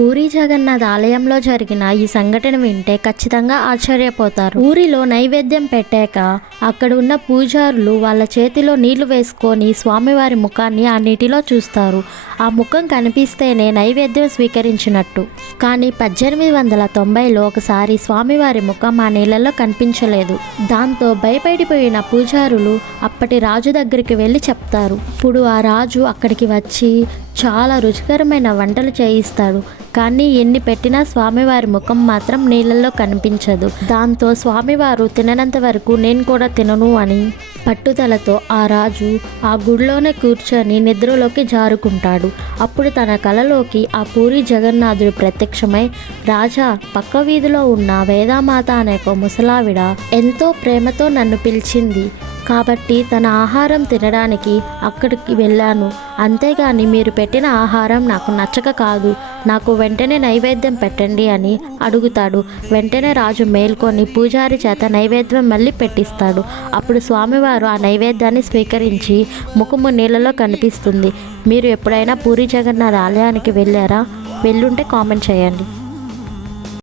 పూరి జగన్నాథ్ ఆలయంలో జరిగిన ఈ సంఘటన వింటే ఖచ్చితంగా ఆశ్చర్యపోతారు. ఊరిలో నైవేద్యం పెట్టాక అక్కడ ఉన్న పూజారులు వాళ్ళ చేతిలో నీళ్ళు వేసుకొని స్వామివారి ముఖాన్ని ఆ నీటిలో చూస్తారు. ఆ ముఖం కనిపిస్తేనే నైవేద్యం స్వీకరించినట్టు. కానీ పద్దెనిమిది వందల తొంభైలో ఒకసారి స్వామివారి ముఖం ఆ నీళ్ళలో కనిపించలేదు. దాంతో భయపడిపోయిన పూజారులు అప్పటి రాజు దగ్గరికి వెళ్ళి చెప్తారు. ఇప్పుడు ఆ రాజు అక్కడికి వచ్చి చాలా రుచికరమైన వంటలు చేయిస్తాడు. కానీ ఎన్ని పెట్టినా స్వామివారి ముఖం మాత్రం నీళ్ళల్లో కనిపించదు. దాంతో స్వామివారు తిననంత వరకు నేను కూడా తినను అని పట్టుదలతో ఆ రాజు ఆ గుడిలోనే కూర్చొని నిద్రలోకి జారుకుంటాడు. అప్పుడు తన కలలోకి ఆ పూరి జగన్నాథుడు ప్రత్యక్షమై రాజా పక్క వీధిలో ఉన్న వేదామాత అనే ఒక ముసలావిడ ఎంతో ప్రేమతో నన్ను పిలిచింది. కాబట్టి తన ఆహారం తినడానికి అక్కడికి వెళ్ళాను. అంతేగాని మీరు పెట్టిన ఆహారం నాకు నచ్చక కాదు. నాకు వెంటనే నైవేద్యం పెట్టండి అని అడుగుతాడు. వెంటనే రాజు మేల్కొని పూజారి చేత నైవేద్యం మళ్ళీ పెట్టిస్తాడు. అప్పుడు స్వామివారు ఆ నైవేద్యాన్ని స్వీకరించి ముఖము నీళ్ళలో కనిపిస్తుంది. మీరు ఎప్పుడైనా పూరి జగన్నాథ్ ఆలయానికి వెళ్ళారా? వెళ్ళుంటే కామెంట్ చేయండి.